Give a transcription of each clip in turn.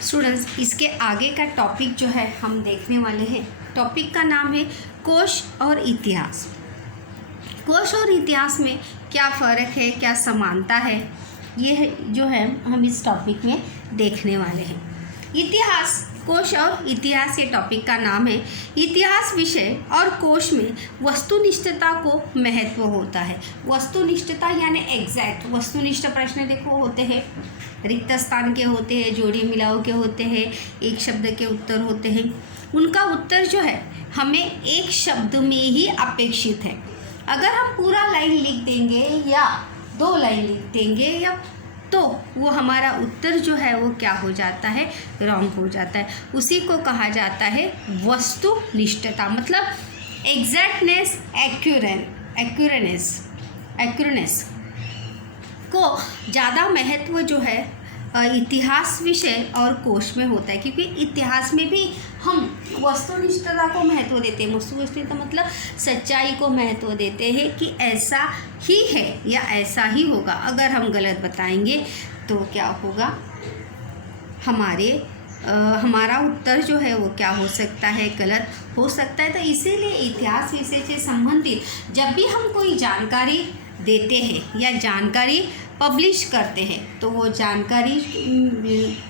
Students, इसके आगे का टॉपिक जो है हम देखने वाले हैं। टॉपिक का नाम है कोश और इतिहास। कोश और इतिहास में क्या फ़र्क है, क्या समानता है, ये जो है हम इस टॉपिक में देखने वाले हैं। इतिहास, कोश और इतिहास, ये टॉपिक का नाम है। इतिहास विषय और कोश में वस्तुनिष्ठता को महत्व होता है। वस्तुनिष्ठता यानी एग्जैक्ट। वस्तुनिष्ठ प्रश्न देखो होते हैं, रिक्त स्थान के होते हैं, जोड़ी मिलाओ के होते हैं, एक शब्द के उत्तर होते हैं। उनका उत्तर जो है हमें एक शब्द में ही अपेक्षित है। अगर हम पूरा लाइन लिख देंगे या 2 लाइन लिख देंगे या तो वो हमारा उत्तर जो है वो क्या हो जाता है, रॉन्ग हो जाता है। उसी को कहा जाता है वस्तुनिष्ठता, मतलब एग्जैक्टनेस, एक्यूरेनेस को ज़्यादा महत्व जो है इतिहास विषय और कोश में होता है, क्योंकि इतिहास में भी हम वस्तुनिष्ठता को महत्व देते हैं। वस्तुनिष्ठता मतलब सच्चाई को महत्व देते हैं कि ऐसा ही है या ऐसा ही होगा। अगर हम गलत बताएंगे तो क्या होगा, हमारा उत्तर जो है वो क्या हो सकता है, गलत हो सकता है। तो इसीलिए इतिहास विषय से संबंधित जब भी हम कोई जानकारी देते हैं या जानकारी पब्लिश करते हैं तो वो जानकारी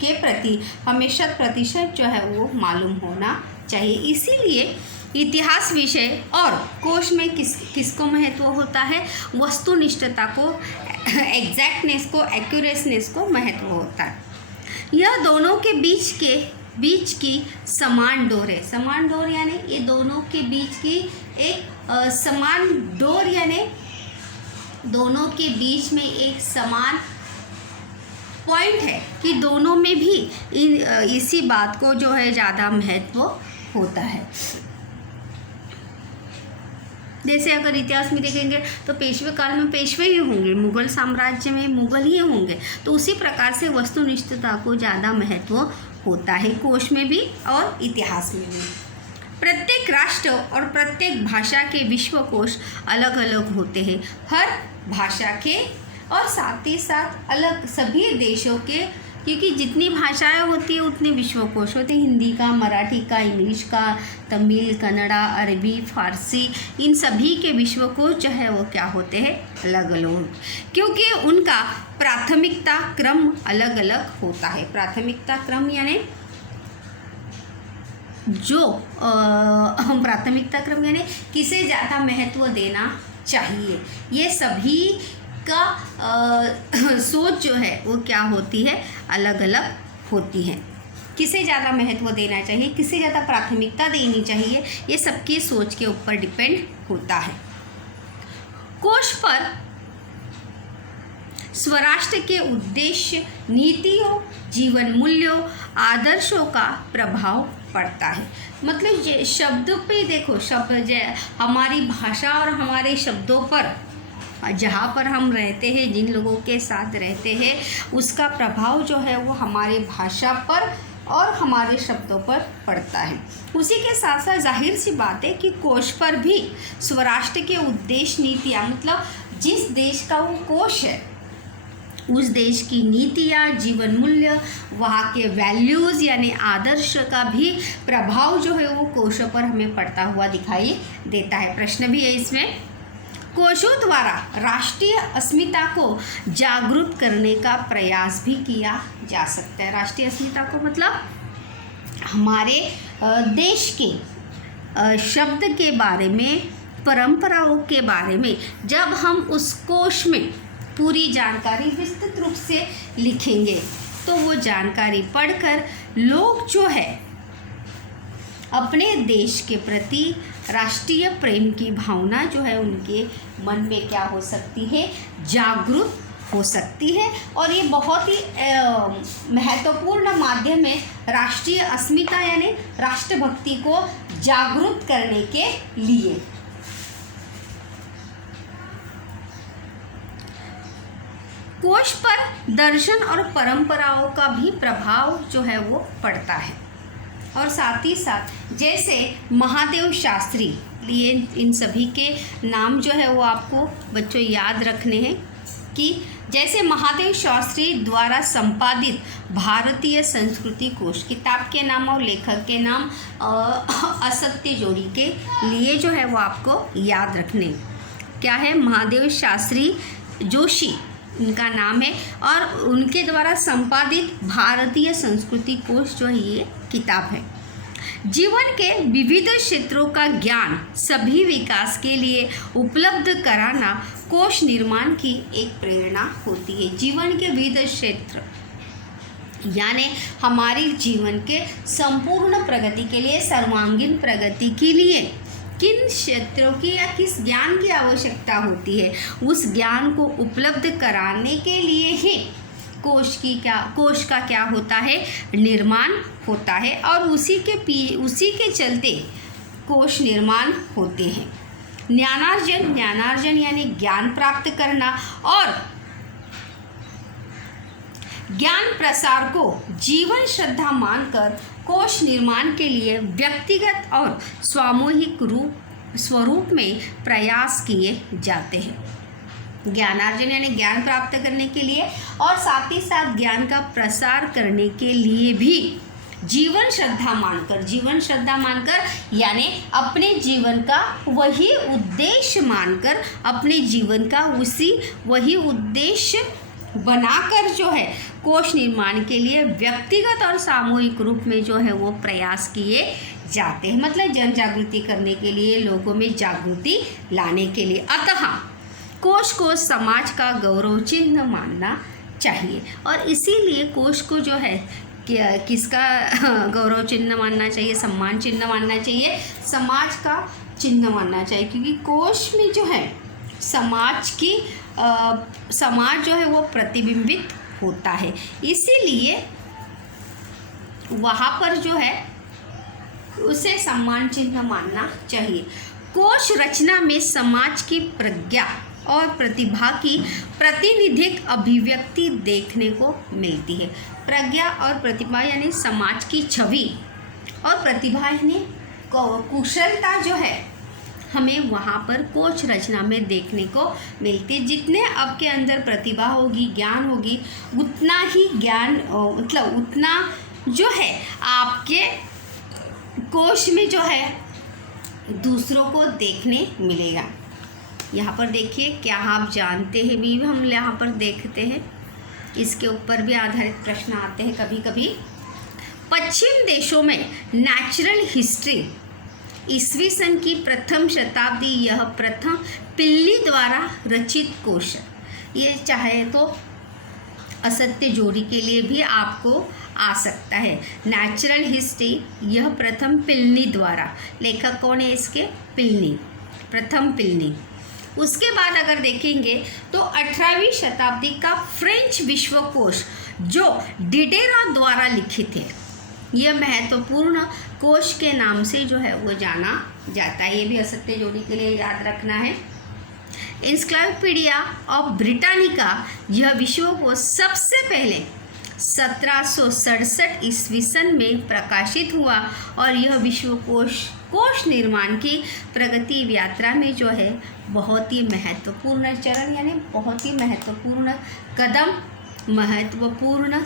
के प्रति हमें 100% जो है वो मालूम होना चाहिए। इसीलिए इतिहास विषय और कोश में किसको महत्व होता है, वस्तुनिष्ठता को, एग्जैक्टनेस को, एक्यूरेसनेस को महत्व होता है। यह दोनों के बीच की समान डोर है। समान डोर यानी ये दोनों के बीच की एक समान डोर, यानी दोनों के बीच में एक समान पॉइंट है कि दोनों में भी इसी बात को जो है ज़्यादा महत्व होता है। जैसे अगर इतिहास में देखेंगे तो पेशवे काल में पेशवे ही होंगे, मुगल साम्राज्य में मुगल ही होंगे। तो उसी प्रकार से वस्तुनिष्ठता को ज़्यादा महत्व होता है, कोश में भी और इतिहास में भी। प्रत्येक राष्ट्र और प्रत्येक भाषा के विश्वकोश अलग अलग होते हैं। हर भाषा के और साथ ही साथ अलग सभी देशों के, क्योंकि जितनी भाषाएं होती है उतने विश्वकोश होते हैं। हिंदी का, मराठी का, इंग्लिश का, तमिल, कन्नड़ा, अरबी, फारसी, इन सभी के विश्वकोश जो है वो क्या होते हैं, अलग अलग, क्योंकि उनका प्राथमिकता क्रम अलग अलग होता है। प्राथमिकता क्रम यानी जो हम प्राथमिकता क्रम यानी किसे ज़्यादा महत्व देना चाहिए, ये सभी का सोच जो है वो क्या होती है, अलग अलग होती है। किसे ज़्यादा महत्व देना चाहिए, किसे ज़्यादा प्राथमिकता देनी चाहिए, ये सबकी सोच के ऊपर डिपेंड होता है। कोश पर स्वराष्ट्र के उद्देश्य, नीतियों, जीवन मूल्यों, आदर्शों का प्रभाव पड़ता है। मतलब ये शब्द पे देखो, शब्द हमारी भाषा और हमारे शब्दों पर, जहाँ पर हम रहते हैं, जिन लोगों के साथ रहते हैं, उसका प्रभाव जो है वो हमारे भाषा पर और हमारे शब्दों पर पड़ता है। उसी के साथ साथ जाहिर सी बात है कि कोश पर भी स्वराष्ट्र के उद्देश्य, नीतियाँ, मतलब जिस देश का वो कोश है उस देश की नीतियाँ, जीवन मूल्य, वहाँ के वैल्यूज़ यानी आदर्श का भी प्रभाव जो है वो कोशों पर हमें पड़ता हुआ दिखाई देता है। प्रश्न भी है इसमें, कोशों द्वारा राष्ट्रीय अस्मिता को जागरूक करने का प्रयास भी किया जा सकता है। राष्ट्रीय अस्मिता को मतलब हमारे देश के शब्द के बारे में, परंपराओं के बारे में जब हम उस कोश में पूरी जानकारी विस्तृत रूप से लिखेंगे तो वो जानकारी पढ़कर लोग जो है अपने देश के प्रति राष्ट्रीय प्रेम की भावना जो है उनके मन में क्या हो सकती है, जागरूक हो सकती है। और ये बहुत ही महत्वपूर्ण माध्यम है राष्ट्रीय अस्मिता यानी राष्ट्रभक्ति को जागरूक करने के लिए। कोश पर दर्शन और परंपराओं का भी प्रभाव जो है वो पड़ता है। और साथ ही साथ जैसे महादेव शास्त्री, लिए इन सभी के नाम जो है वो आपको बच्चों याद रखने हैं कि जैसे महादेव शास्त्री द्वारा संपादित भारतीय संस्कृति कोश, किताब के नाम और लेखक के नाम असत्य जोड़ी के लिए जो है वो आपको याद रखने क्या है, महादेव शास्त्री जोशी उनका नाम है, और उनके द्वारा संपादित भारतीय संस्कृति कोश जो है ये किताब है। जीवन के विविध क्षेत्रों का ज्ञान सभी विकास के लिए उपलब्ध कराना कोश निर्माण की एक प्रेरणा होती है। जीवन के विविध क्षेत्र यानी हमारी जीवन के संपूर्ण प्रगति के लिए, सर्वांगीण प्रगति के लिए किन क्षेत्रों की या किस ज्ञान की आवश्यकता होती है, उस ज्ञान को उपलब्ध कराने के लिए ही कोश का क्या होता है, निर्माण होता है, और उसी के चलते कोश निर्माण होते हैं। ज्ञानार्जन यानी ज्ञान प्राप्त करना, और ज्ञान प्रसार को जीवन श्रद्धा मानकर कोश निर्माण के लिए व्यक्तिगत और सामूहिक स्वरूप में प्रयास किए जाते हैं। ज्ञानार्जन यानी ज्ञान प्राप्त करने के लिए, और साथ ही साथ ज्ञान का प्रसार करने के लिए भी जीवन श्रद्धा मानकर यानी अपने जीवन का वही उद्देश्य मानकर, अपने जीवन का वही उद्देश्य बनाकर जो है कोश निर्माण के लिए व्यक्तिगत और सामूहिक रूप में जो है वो प्रयास किए जाते हैं। मतलब जन जागृति करने के लिए, लोगों में जागृति लाने के लिए। अतः कोश को समाज का गौरव चिन्ह मानना चाहिए, और इसीलिए कोश को जो है किसका गौरव चिन्ह मानना चाहिए, सम्मान चिन्ह मानना चाहिए, समाज का चिन्ह मानना चाहिए, क्योंकि कोश में जो है समाज जो है वो प्रतिबिंबित होता है, इसीलिए वहाँ पर जो है उसे सम्मान चिन्ह मानना चाहिए। कोश रचना में समाज की प्रज्ञा और प्रतिभा की प्रतिनिधिक अभिव्यक्ति देखने को मिलती है। प्रज्ञा और प्रतिभा यानी समाज की छवि, और प्रतिभा यानी कुशलता जो है हमें वहाँ पर कोश रचना में देखने को मिलती है। जितने आपके अंदर प्रतिभा होगी, ज्ञान होगी, उतना ही ज्ञान मतलब उतना जो है आपके कोश में जो है दूसरों को देखने मिलेगा। यहाँ पर देखिए, क्या आप जानते हैं भी हम यहाँ पर देखते हैं, इसके ऊपर भी आधारित प्रश्न आते हैं कभी कभी। पश्चिम देशों में नेचुरल हिस्ट्री ईस्वी सन की प्रथम शताब्दी, यह प्रथम पिल्ली द्वारा रचित कोश। ये चाहे तो असत्य जोड़ी के लिए भी आपको आ सकता है। नेचुरल हिस्ट्री यह प्रथम पिल्ली द्वारा, लेखक कौन है इसके, पिल्ली, प्रथम पिल्ली। उसके बाद अगर देखेंगे तो 18वीं शताब्दी का फ्रेंच विश्वकोश जो डिडेरा द्वारा लिखित है, यह महत्वपूर्ण कोश के नाम से जो है वो जाना जाता है। ये भी असत्य जोड़ी के लिए याद रखना है। इंसाइक्लोपीडिया ऑफ ब्रिटानिका, यह विश्वकोश सबसे पहले 1767 ईस्वी सन में प्रकाशित हुआ, और यह कोश निर्माण की प्रगति यात्रा में जो है बहुत ही महत्वपूर्ण चरण यानी बहुत ही महत्वपूर्ण कदम, महत्वपूर्ण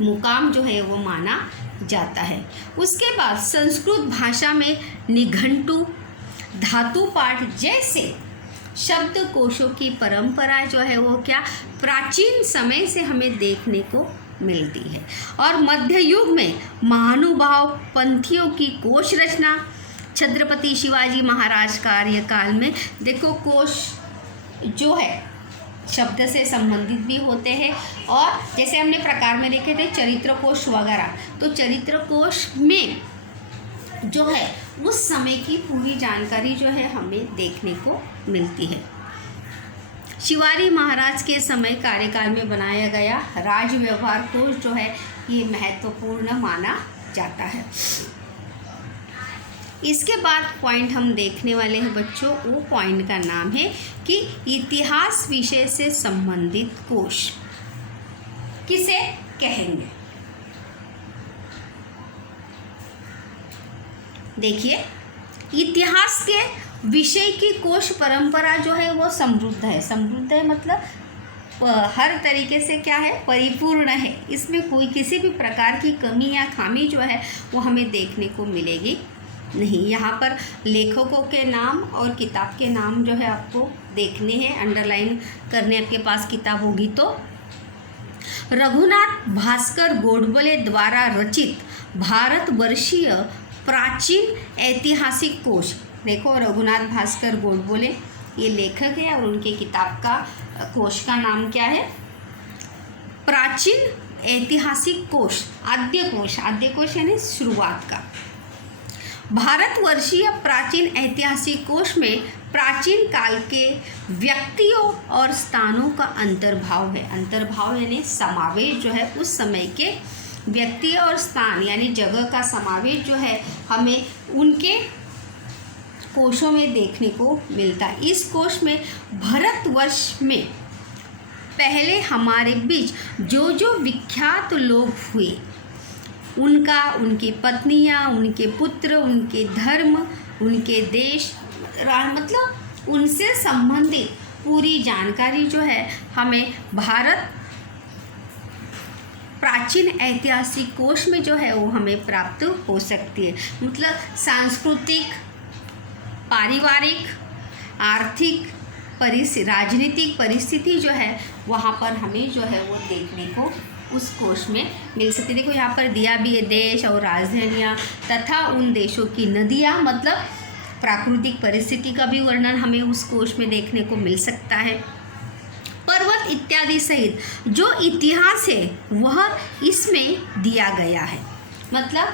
मुकाम जो है वो माना जाता है। उसके बाद संस्कृत भाषा में निघंटु, धातु पाठ जैसे शब्दकोशों की परंपरा जो है वो क्या प्राचीन समय से हमें देखने को मिलती है। और मध्य युग में महानुभाव पंथियों की कोश रचना, छत्रपति शिवाजी महाराज कार्यकाल में देखो कोश जो है शब्द से संबंधित भी होते हैं, और जैसे हमने प्रकार में देखे थे चरित्र कोश वगैरह, तो चरित्र कोश में जो है उस समय की पूरी जानकारी जो है हमें देखने को मिलती है। शिवाजी महाराज के समय कार्यकाल में बनाया गया राज व्यवहार कोश जो है ये महत्वपूर्ण माना जाता है। इसके बाद पॉइंट हम देखने वाले हैं बच्चों, वो पॉइंट का नाम है कि इतिहास विषय से संबंधित कोश किसे कहेंगे। देखिए, इतिहास के विषय की कोश परंपरा जो है वो समृद्ध है मतलब हर तरीके से क्या है, परिपूर्ण है। इसमें कोई किसी भी प्रकार की कमी या खामी जो है वो हमें देखने को मिलेगी नहीं। यहाँ पर लेखकों के नाम और किताब के नाम जो है आपको देखने हैं, अंडरलाइन करने आपके पास किताब होगी तो। रघुनाथ भास्कर गोडबोले द्वारा रचित भारतवर्षीय प्राचीन ऐतिहासिक कोश। देखो, रघुनाथ भास्कर गोडबोले ये लेखक है और उनके किताब का कोश का नाम क्या है, प्राचीन ऐतिहासिक कोश, आद्य कोश यानी शुरुआत का। भारतवर्षीय प्राचीन ऐतिहासिक कोश में प्राचीन काल के व्यक्तियों और स्थानों का अंतर्भाव है। अंतर्भाव यानी समावेश जो है, उस समय के व्यक्ति और स्थान यानी जगह का समावेश जो है हमें उनके कोशों में देखने को मिलता है। इस कोश में भारतवर्ष में पहले हमारे बीच जो जो विख्यात लोग हुए उनका, उनकी पत्नियां, उनके पुत्र, उनके धर्म, उनके देश, मतलब उनसे संबंधित पूरी जानकारी जो है हमें भारत प्राचीन ऐतिहासिक कोश में जो है वो हमें प्राप्त हो सकती है। मतलब सांस्कृतिक, पारिवारिक, आर्थिक, राजनीतिक परिस्थिति जो है वहाँ पर हमें जो है वो देखने को उस कोश में मिल सकती है। देखो यहाँ पर दिया भी है, देश और राजधानियाँ तथा उन देशों की नदियाँ, मतलब प्राकृतिक परिस्थिति का भी वर्णन हमें उस कोश में देखने को मिल सकता है। पर्वत इत्यादि सहित जो इतिहास है वह इसमें दिया गया है। मतलब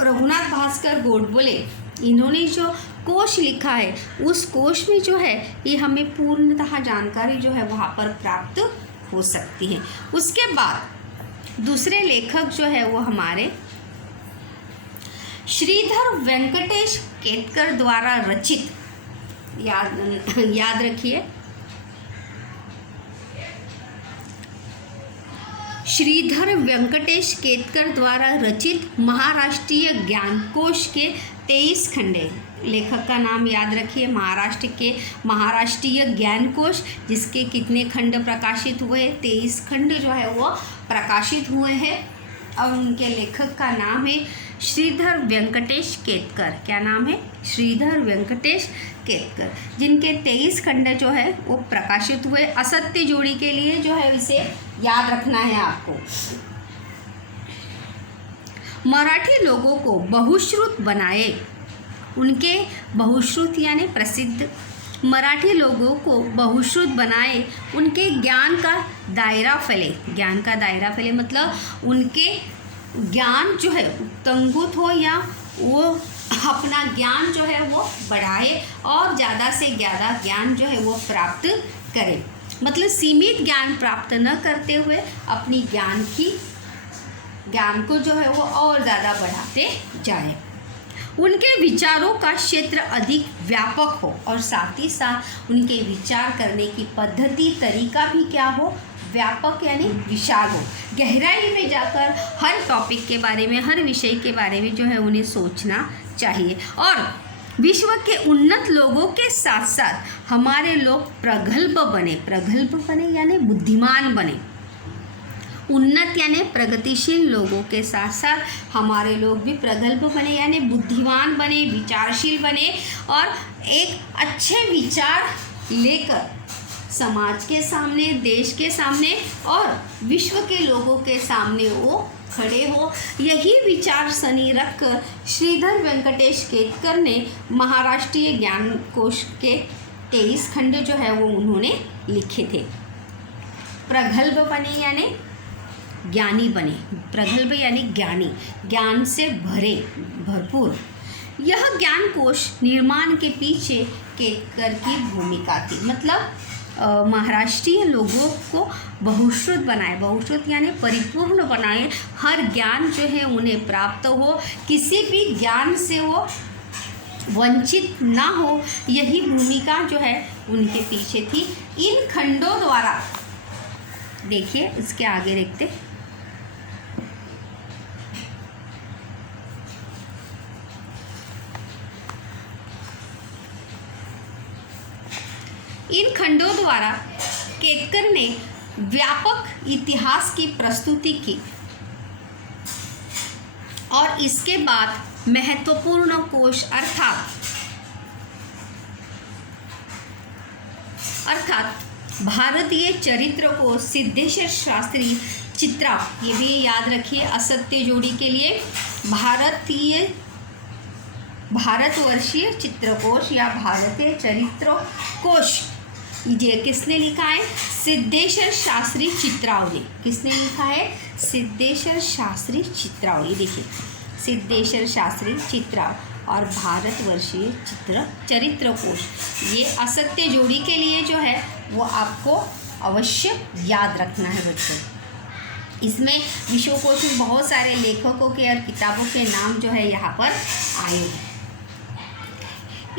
रघुनाथ भास्कर गोडबोले इन्होंने जो कोश लिखा है उस कोश में जो है ये हमें पूर्णतः जानकारी जो है वहाँ पर प्राप्त हो सकती है। उसके बाद दूसरे लेखक जो है वो हमारे श्रीधर वेंकटेश केतकर द्वारा रचित, याद रखिए, श्रीधर वेंकटेश केतकर द्वारा रचित महाराष्ट्रीय ज्ञानकोश के 23 खंडे। लेखक का नाम याद रखिए, महाराष्ट्रीय ज्ञानकोश, जिसके कितने खंड प्रकाशित हुए, 23 खंड जो है वो प्रकाशित हुए हैं। और उनके लेखक का नाम है श्रीधर वेंकटेश केतकर। क्या नाम है? श्रीधर वेंकटेश केतकर, जिनके 23 खंड जो है वो प्रकाशित हुए। असत्य जोड़ी के लिए जो है इसे याद रखना है आपको। मराठी लोगों को बहुश्रुत बनाए, उनके बहुश्रुत यानी प्रसिद्ध, मराठी लोगों को बहुश्रुत बनाए, उनके ज्ञान का दायरा फैले। ज्ञान का दायरा फैले मतलब उनके ज्ञान जो है उत्तंगुत हो या वो अपना ज्ञान जो है वो बढ़ाए और ज़्यादा से ज़्यादा ज्ञान जो है वो प्राप्त करे। मतलब सीमित ज्ञान प्राप्त न करते हुए अपनी ज्ञान को जो है वो और ज़्यादा बढ़ाते जाए। उनके विचारों का क्षेत्र अधिक व्यापक हो और साथ ही साथ उनके विचार करने की पद्धति, तरीका भी क्या हो, व्यापक यानी विशाल हो। गहराई में जाकर हर टॉपिक के बारे में, हर विषय के बारे में जो है उन्हें सोचना चाहिए। और विश्व के उन्नत लोगों के साथ साथ हमारे लोग प्रगल्भ बने यानी बुद्धिमान बने। उन्नत यानी प्रगतिशील लोगों के साथ साथ हमारे लोग भी प्रगल्भ बने यानी बुद्धिमान बने, विचारशील बने और एक अच्छे विचार लेकर समाज के सामने, देश के सामने और विश्व के लोगों के सामने वो खड़े हो। यही विचार सनी रखकर श्रीधर वेंकटेश केतकर ने महाराष्ट्रीय ज्ञानकोश के 23 खंड जो है वो उन्होंने लिखे थे। प्रगल्भ बने यानी ज्ञानी बने, प्रगल्भ यानी ज्ञानी, ज्ञान से भरपूर। यह ज्ञानकोश निर्माण के पीछे केतकर की भूमिका थी। मतलब महाराष्ट्रीय लोगों को बहुश्रुत बनाए, बहुश्रुत यानी परिपूर्ण बनाए, हर ज्ञान जो है उन्हें प्राप्त हो, किसी भी ज्ञान से वो वंचित ना हो, यही भूमिका जो है उनके पीछे थी। इन खंडों द्वारा, देखिए इसके आगे देखते, खंडों द्वारा केतकर ने व्यापक इतिहास की प्रस्तुति की और इसके बाद महत्वपूर्ण कोश अर्थात भारतीय चरित्र को सिद्धेश्वर शास्त्री चित्रा, ये भी याद रखिए असत्य जोड़ी के लिए, भारतवर्षीय चित्रकोश या भारतीय चरित्र कोश, ये किसने लिखा है? सिद्धेश्वर शास्त्री चित्रावली। किसने लिखा है? सिद्धेश्वर शास्त्री चित्रावली। देखिए, सिद्धेश्वर शास्त्री चित्रा और भारतवर्षीय चरित्र कोश, ये असत्य जोड़ी के लिए जो है वो आपको अवश्य याद रखना है बच्चों। इसमें विश्वकोश में बहुत सारे लेखकों के और किताबों के नाम जो है यहाँ पर आए हैं।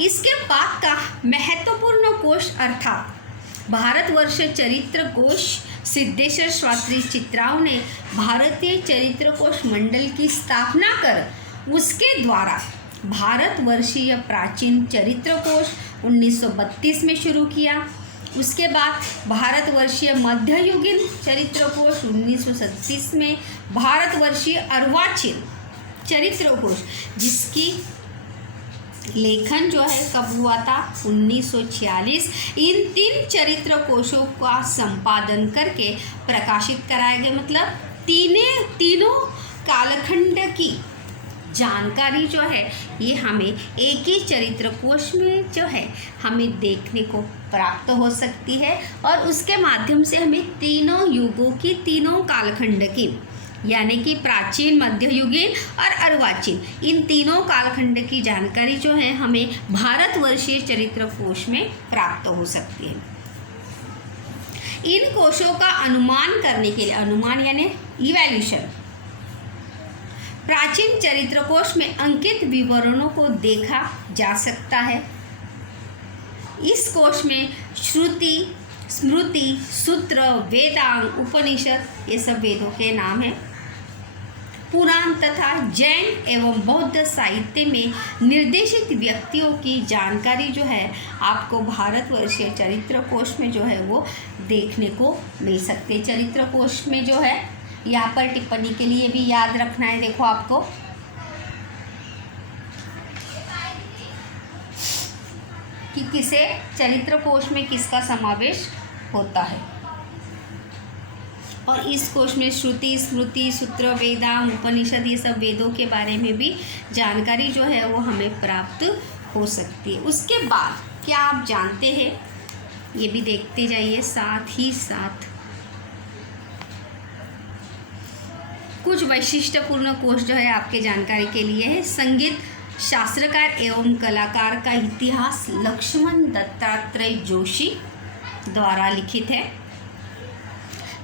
इसके बाद का महत्वपूर्ण कोश अर्थात भारतवर्ष चरित्र कोश, सिद्धेश्वर शास्त्री चित्राव ने भारतीय चरित्र कोश मंडल की स्थापना कर उसके द्वारा भारतवर्षीय प्राचीन चरित्र कोश 1932 में शुरू किया। उसके बाद भारतवर्षीय मध्ययुगीन चरित्र कोश 1937 में, भारतवर्षीय अर्वाचीन चरित्र कोश जिसकी लेखन जो है कब हुआ था? 1946। इन 3 चरित्र कोशों का संपादन करके प्रकाशित कराया गया। मतलब तीनों कालखंड की जानकारी जो है ये हमें एक ही चरित्र कोश में जो है हमें देखने को प्राप्त हो सकती है और उसके माध्यम से हमें तीनों युगों की, तीनों कालखंड की, यानी कि प्राचीन, मध्ययुगीन और अर्वाचीन, इन तीनों कालखंड की जानकारी जो है हमें भारतवर्षीय चरित्र कोश में प्राप्त हो सकती है। इन कोशों का अनुमान करने के लिए, अनुमान यानी इवैल्यूएशन, प्राचीन चरित्र कोश में अंकित विवरणों को देखा जा सकता है। इस कोश में श्रुति, स्मृति, सूत्र, वेदांग, उपनिषद, ये सब वेदों के नाम हैं। पुराण तथा जैन एवं बौद्ध साहित्य में निर्देशित व्यक्तियों की जानकारी जो है आपको भारतवर्षीय चरित्र कोश में जो है वो देखने को मिल सकती है। चरित्र कोश में जो है यहाँ पर टिप्पणी के लिए भी याद रखना है। देखो आपको कि किसे चरित्र कोश में किसका समावेश होता है, और इस कोश में श्रुति, स्मृति, सूत्र, वेदांग, उपनिषद, ये सब वेदों के बारे में भी जानकारी जो है वो हमें प्राप्त हो सकती है। उसके बाद क्या आप जानते हैं, ये भी देखते जाइए। साथ ही साथ कुछ वैशिष्ट्यपूर्ण कोश जो है आपके जानकारी के लिए है। संगीत शास्त्रकार एवं कलाकार का इतिहास लक्ष्मण दत्तात्रेय जोशी द्वारा लिखित है।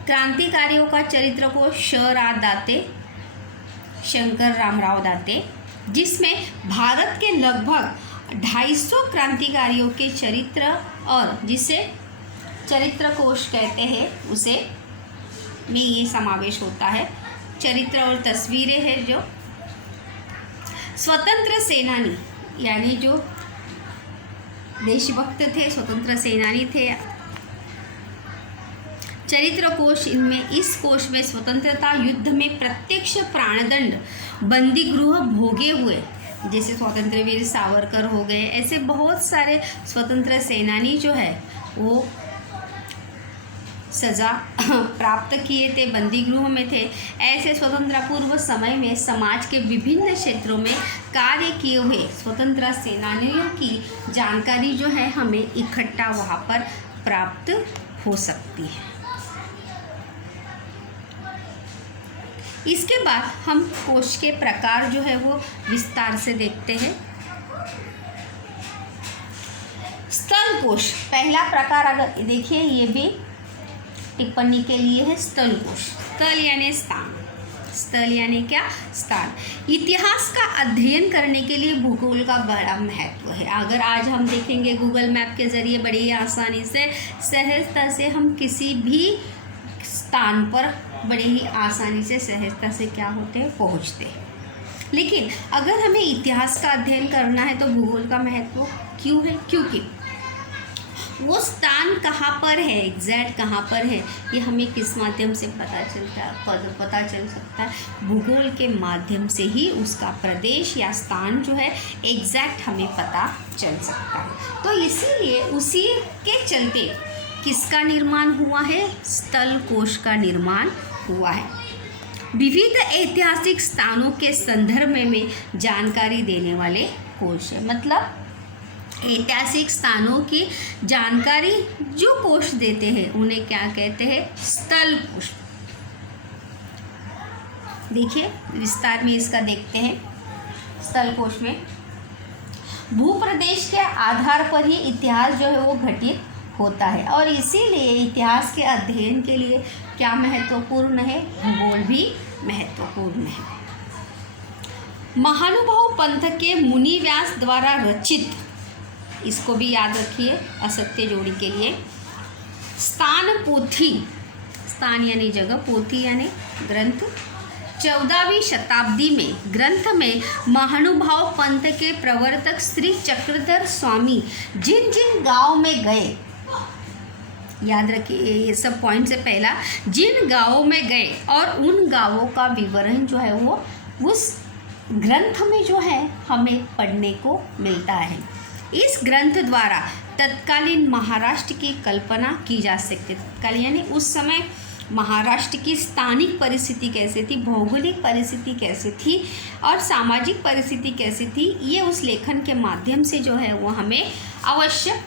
क्रांतिकारियों का चरित्र कोश श.रा. दाते, शंकर रामराव दाते, जिसमें भारत के लगभग 250 क्रांतिकारियों के चरित्र और जिसे चरित्र कोश कहते हैं उसे में ये समावेश होता है। चरित्र और तस्वीरें हैं जो स्वतंत्र सेनानी, यानी जो देशभक्त थे, स्वतंत्र सेनानी थे। चरित्र कोश, इनमें इस कोश में स्वतंत्रता युद्ध में प्रत्यक्ष प्राणदंड, बंदी गृह भोगे हुए, जैसे स्वतंत्र वीर सावरकर हो गए, ऐसे बहुत सारे स्वतंत्र सेनानी जो है वो सज़ा प्राप्त किए थे, बंदी गृह में थे। ऐसे स्वतंत्रता पूर्व समय में समाज के विभिन्न क्षेत्रों में कार्य किए हुए स्वतंत्र सेनानियों की जानकारी जो है हमें इकट्ठा वहाँ पर प्राप्त हो सकती है। इसके बाद हम कोश के प्रकार जो है वो विस्तार से देखते हैं। स्थल कोश, पहला प्रकार अगर देखिए, ये भी टिप्पणी के लिए है। स्थल कोश, स्थल यानी स्थान, स्थल यानी क्या? स्थान। इतिहास का अध्ययन करने के लिए भूगोल का बड़ा महत्व है। अगर आज हम देखेंगे गूगल मैप के ज़रिए बड़ी ही आसानी से, सहजता से हम किसी भी स्थान पर बड़े ही आसानी से, सहजता से क्या होते हैं, पहुँचते हैं। लेकिन अगर हमें इतिहास का अध्ययन करना है तो भूगोल का महत्व क्यों है? क्योंकि वो स्थान कहाँ पर है, एग्जैक्ट कहाँ पर है, ये हमें किस माध्यम से पता चलता है, पता चल सकता है भूगोल के माध्यम से ही उसका प्रदेश या स्थान जो है एग्जैक्ट हमें पता चल सकता है। तो इसीलिए उसी के चलते किसका निर्माण हुआ है, स्थल कोश का निर्माण हुआ है। विविध ऐतिहासिक स्थानों के संदर्भ में जानकारी देने वाले कोश है। मतलब ऐतिहासिक स्थानों की जानकारी जो कोश देते हैं उन्हें क्या कहते हैं, स्थल कोश। देखिए विस्तार में इसका देखते हैं। स्थल कोश में भूप्रदेश के आधार पर ही इतिहास जो है वो घटित होता है और इसीलिए इतिहास के अध्ययन के लिए क्या महत्वपूर्ण है, भूगोल भी महत्वपूर्ण है। महानुभाव पंथ के मुनि व्यास द्वारा रचित, इसको भी याद रखिए असत्य जोड़ी के लिए, स्थान पोथी, स्थान यानी जगह, पोथी यानी ग्रंथ, 14वीं शताब्दी में ग्रंथ में महानुभाव पंथ के प्रवर्तक श्री चक्रधर स्वामी जिन जिन गांव में गए, याद रखिए ये सब पॉइंट से पहला, जिन गांवों में गए और उन गांवों का विवरण जो है वो उस ग्रंथ में जो है हमें पढ़ने को मिलता है। इस ग्रंथ द्वारा तत्कालीन महाराष्ट्र की कल्पना की जा सकती है। तत्कालीन यानी उस समय महाराष्ट्र की स्थानिक परिस्थिति कैसे थी, भौगोलिक परिस्थिति कैसे थी और सामाजिक परिस्थिति कैसी थी, ये उस लेखन के माध्यम से जो है वो हमें अवश्य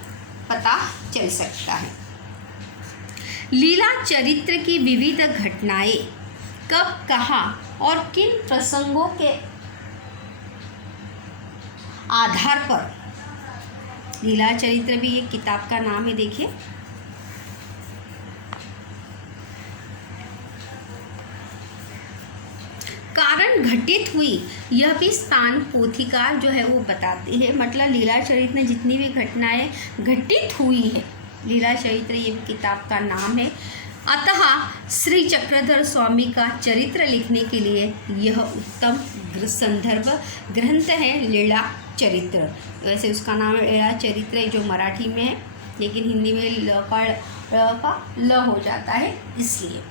पता चल सकता है। लीला चरित्र की विविध घटनाएं कब, कहाँ और किन प्रसंगों के आधार पर, लीला चरित्र भी एक किताब का नाम है, देखिए कारण घटित हुई, यह भी स्थान पोथीकार जो है वो बताते हैं। मतलब लीला चरित्र में जितनी भी घटनाएं घटित हुई है, लीला चरित्र ये किताब का नाम है। अतः श्री चक्रधर स्वामी का चरित्र लिखने के लिए यह उत्तम संदर्भ ग्रंथ है लीला चरित्र। वैसे उसका नाम है लीला चरित्र जो मराठी में है, लेकिन हिंदी में ल हो जाता है इसलिए।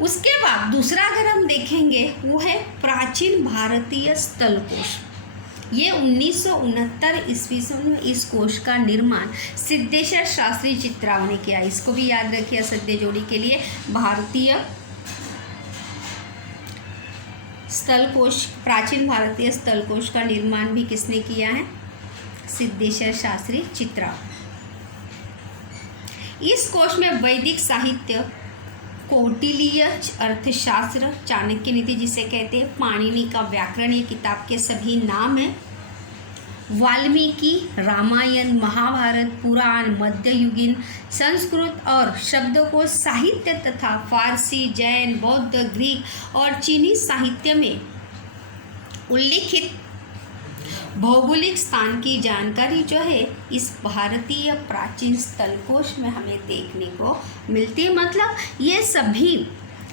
उसके बाद दूसरा अगर हम देखेंगे वो है प्राचीन भारतीय स्थल कोश। ये 1969 ईस्वी में इस कोश का निर्माण सिद्धेश्वर शास्त्री चित्राव ने किया। इसको भी याद रखिए सद्य जोड़ी के लिए। भारतीय स्थल कोश, प्राचीन भारतीय स्थल कोश का निर्माण भी किसने किया है, सिद्धेश्वर शास्त्री चित्राव। इस कोश में वैदिक साहित्य, कौटिल्य अर्थशास्त्र, चाणक्य नीति जिसे कहते हैं, पाणिनि का व्याकरण ये किताब के सभी नाम हैं, वाल्मीकि रामायण, महाभारत, पुराण, मध्ययुगीन संस्कृत और शब्दकोश साहित्य तथा फारसी, जैन, बौद्ध, ग्रीक और चीनी साहित्य में उल्लिखित भौगोलिक स्थान की जानकारी जो है इस भारतीय प्राचीन स्थलकोश में हमें देखने को मिलती है। मतलब ये सभी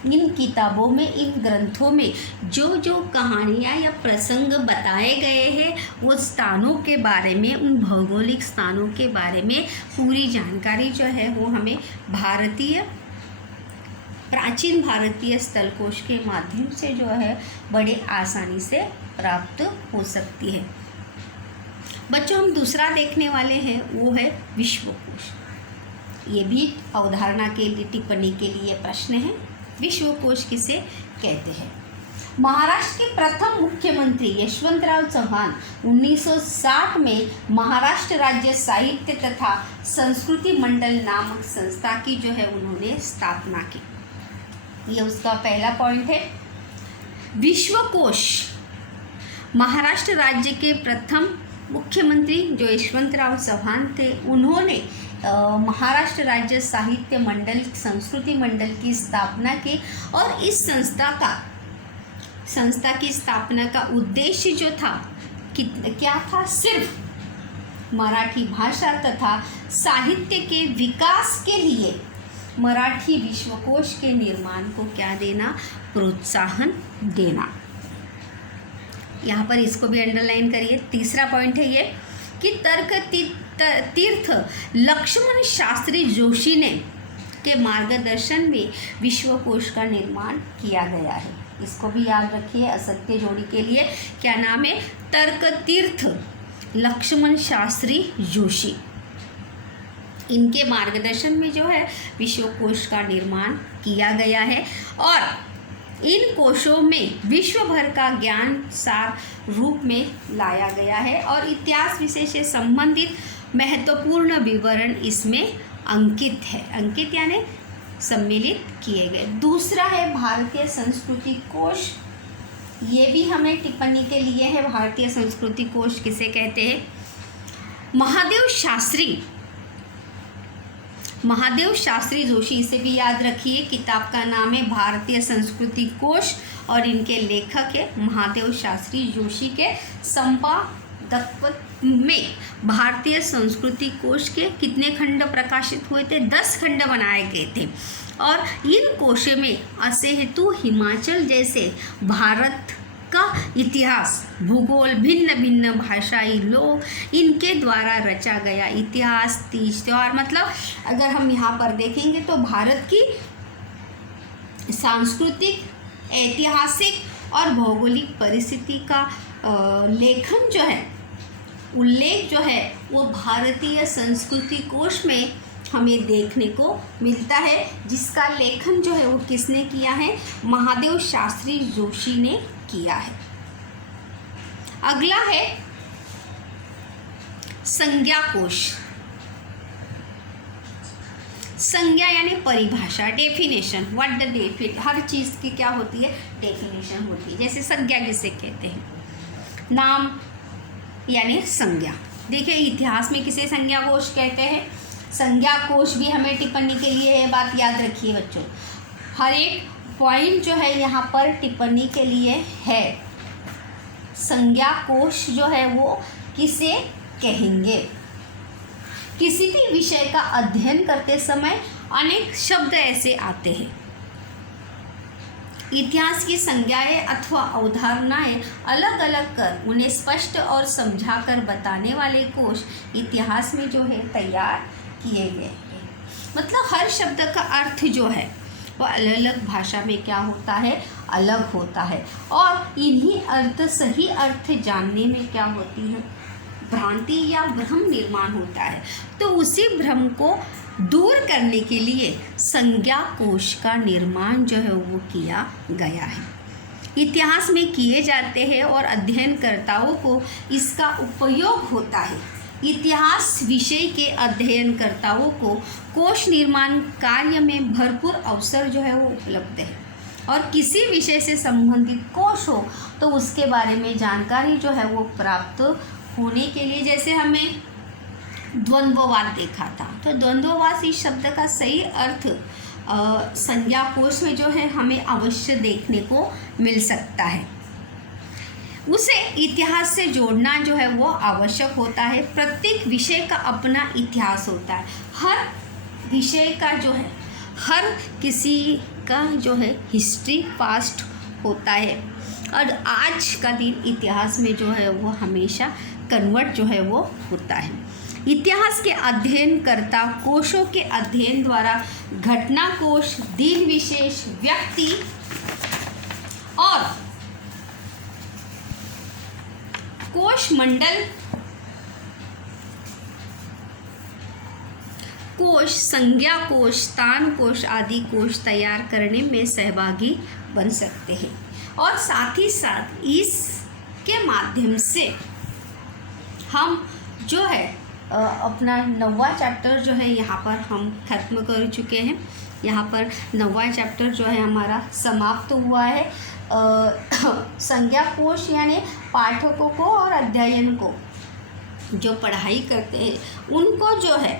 इन किताबों में, इन ग्रंथों में जो जो कहानियाँ या प्रसंग बताए गए हैं वो स्थानों के बारे में, उन भौगोलिक स्थानों के बारे में पूरी जानकारी जो है वो हमें प्राचीन भारतीय स्थलकोश के माध्यम से जो है बड़े आसानी से प्राप्त हो सकती है। बच्चों हम दूसरा देखने वाले हैं वो है विश्वकोश। ये भी अवधारणा के लिए, टिप्पणी के लिए प्रश्न है। विश्वकोश किसे कहते हैं? महाराष्ट्र के प्रथम मुख्यमंत्री यशवंतराव चव्हाण 1960 में महाराष्ट्र राज्य साहित्य तथा संस्कृति मंडल नामक संस्था की जो है उन्होंने स्थापना की। ये उसका पहला पॉइंट है। विश्वकोश महाराष्ट्र राज्य के प्रथम मुख्यमंत्री जो यशवंतराव चव्हाण थे, उन्होंने महाराष्ट्र राज्य साहित्य मंडल, संस्कृति मंडल की स्थापना की और इस संस्था की स्थापना का उद्देश्य जो था क्या था, सिर्फ मराठी भाषा तथा साहित्य के विकास के लिए मराठी विश्वकोश के निर्माण को क्या देना, प्रोत्साहन देना। यहाँ पर इसको भी अंडरलाइन करिए। तीसरा पॉइंट है ये कि तर्क तीर्थ लक्ष्मण शास्त्री जोशी ने के मार्गदर्शन में विश्वकोश का निर्माण किया गया है। इसको भी याद रखिए, असत्य जोड़ी के लिए क्या नाम है? तर्क तीर्थ लक्ष्मण शास्त्री जोशी। इनके मार्गदर्शन में जो है विश्वकोश का निर्माण किया गया है और इन कोशों में विश्व भर का ज्ञान सार रूप में लाया गया है और इतिहास विषय से संबंधित महत्वपूर्ण विवरण इसमें अंकित है। अंकित यानी सम्मिलित किए गए। दूसरा है भारतीय संस्कृति कोश। ये भी हमें टिप्पणी के लिए है। भारतीय संस्कृति कोश किसे कहते हैं? महादेव शास्त्री जोशी, इसे भी याद रखिए। किताब का नाम है भारतीय संस्कृति कोश और इनके लेखक है महादेव शास्त्री जोशी। के संपादकत्व में भारतीय संस्कृति कोश के कितने खंड प्रकाशित हुए थे? 10 खंड बनाए गए थे और इन कोशों में असेतु हिमाचल जैसे भारत का इतिहास, भूगोल, भिन्न भिन्न भाषाई लोग इनके द्वारा रचा गया इतिहास, तीज त्योहार, मतलब अगर हम यहाँ पर देखेंगे तो भारत की सांस्कृतिक, ऐतिहासिक और भौगोलिक परिस्थिति का लेखन जो है, उल्लेख जो है वो भारतीय संस्कृति कोश में हमें देखने को मिलता है, जिसका लेखन जो है वो किसने किया है? महादेव शास्त्री जोशी ने किया है। अगला है संज्ञा कोश। संज्ञा यानी परिभाषा, डेफिनेशन। व्हाट द डेफिनेशन, हर चीज़ की क्या होती है? डेफिनेशन होती है। जैसे संज्ञा किसे कहते हैं? नाम यानी संज्ञा। देखिए इतिहास में किसे संज्ञा कोश कहते हैं? संज्ञा कोश भी हमें टिप्पणी के लिए है, बात याद रखिए बच्चों। हर एक पॉइंट जो है यहाँ पर टिप्पणी के लिए है। संज्ञा कोश जो है वो किसे कहेंगे? किसी भी विषय का अध्ययन करते समय अनेक शब्द ऐसे आते हैं। इतिहास की संज्ञाएं अथवा अवधारणाएं अलग अलग कर उन्हें स्पष्ट और समझाकर बताने वाले कोश इतिहास में जो है तैयार किए गए हैं। मतलब हर शब्द का अर्थ जो है वो अलग अलग भाषा में क्या होता है? अलग होता है और इन्हीं अर्थ, सही अर्थ जानने में क्या होती है? भ्रांति या भ्रम निर्माण होता है। तो उसी भ्रम को दूर करने के लिए संज्ञा कोश का निर्माण जो है वो किया गया है। इतिहास में किए जाते हैं और अध्ययनकर्ताओं को इसका उपयोग होता है। इतिहास विषय के अध्ययनकर्ताओं को कोश निर्माण कार्य में भरपूर अवसर जो है वो उपलब्ध है और किसी विषय से संबंधित कोश हो तो उसके बारे में जानकारी जो है वो प्राप्त होने के लिए, जैसे हमें द्वंद्ववाद देखा था, तो द्वंद्ववाद इस शब्द का सही अर्थ संज्ञा कोश में जो है हमें अवश्य देखने को मिल सकता है। उसे इतिहास से जोड़ना जो है वो आवश्यक होता है। प्रत्येक विषय का अपना इतिहास होता है। हर विषय का जो है, हर किसी का जो है हिस्ट्री पास्ट होता है और आज का दिन इतिहास में जो है वो हमेशा कन्वर्ट जो है वो होता है। इतिहास के अध्ययनकर्ता कोशों के अध्ययन द्वारा घटना कोश, दिन विशेष, व्यक्ति और कोश मंडल, कोश, संज्ञा कोश, स्थान कोश आदि कोश तैयार करने में सहभागी बन सकते हैं और साथ ही साथ इसके माध्यम से हम जो है अपना 9वां चैप्टर जो है यहाँ पर हम खत्म कर चुके हैं। यहाँ पर 9वां चैप्टर जो है हमारा समाप्त हुआ है। संज्ञा कोश यानी पाठकों को और अध्ययन को जो पढ़ाई करते हैं उनको जो है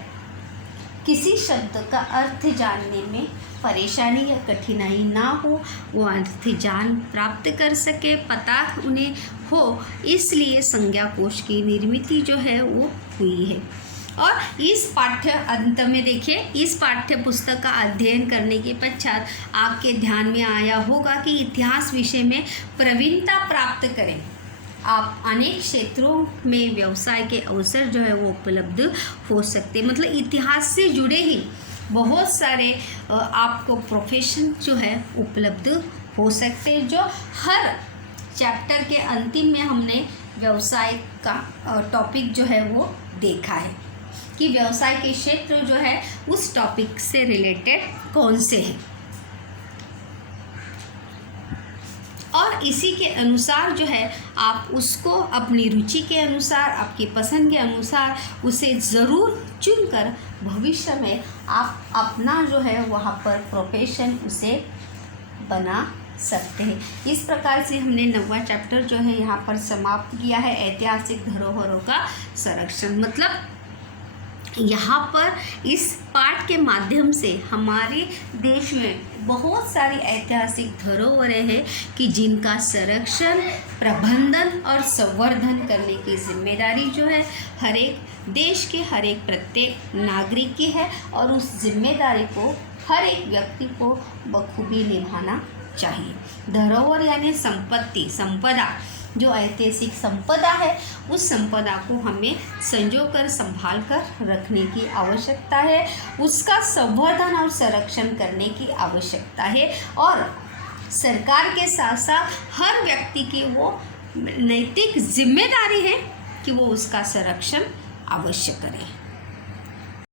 किसी शब्द का अर्थ जानने में परेशानी या कठिनाई ना हो, वो अर्थ जान प्राप्त कर सके, पता उन्हें हो, इसलिए संज्ञा कोश की निर्मिति जो है वो हुई है। और इस पाठ्य अंत में देखिए, इस पाठ्य पुस्तक का अध्ययन करने के पश्चात आपके ध्यान में आया होगा कि इतिहास विषय में प्रवीणता प्राप्त करें आप अनेक क्षेत्रों में व्यवसाय के अवसर जो है वो उपलब्ध हो सकते हैं। मतलब इतिहास से जुड़े ही बहुत सारे आपको प्रोफेशन जो है उपलब्ध हो सकते हैं, जो हर चैप्टर के अंतिम में हमने व्यवसाय का टॉपिक जो है वो देखा है कि व्यवसाय के क्षेत्र जो है उस टॉपिक से रिलेटेड कौन से हैं, और इसी के अनुसार जो है आप उसको अपनी रुचि के अनुसार, आपकी पसंद के अनुसार उसे ज़रूर चुनकर भविष्य में आप अपना जो है वहाँ पर प्रोफेशन उसे बना सकते हैं। इस प्रकार से हमने 9वां चैप्टर जो है यहाँ पर समाप्त किया है, ऐतिहासिक धरोहरों का संरक्षण। मतलब यहाँ पर इस पाठ के माध्यम से हमारे देश में बहुत सारी ऐतिहासिक धरोहरें हैं कि जिनका संरक्षण, प्रबंधन और संवर्धन करने की जिम्मेदारी जो है हर एक देश के हर एक प्रत्येक नागरिक की है, और उस जिम्मेदारी को हर एक व्यक्ति को बखूबी निभाना चाहिए। धरोहर यानी संपत्ति, संपदा, जो ऐतिहासिक संपदा है उस संपदा को हमें संजो कर संभाल कर रखने की आवश्यकता है, उसका संवर्धन और संरक्षण करने की आवश्यकता है, और सरकार के साथ साथ हर व्यक्ति की वो नैतिक जिम्मेदारी है कि वो उसका संरक्षण अवश्य करे।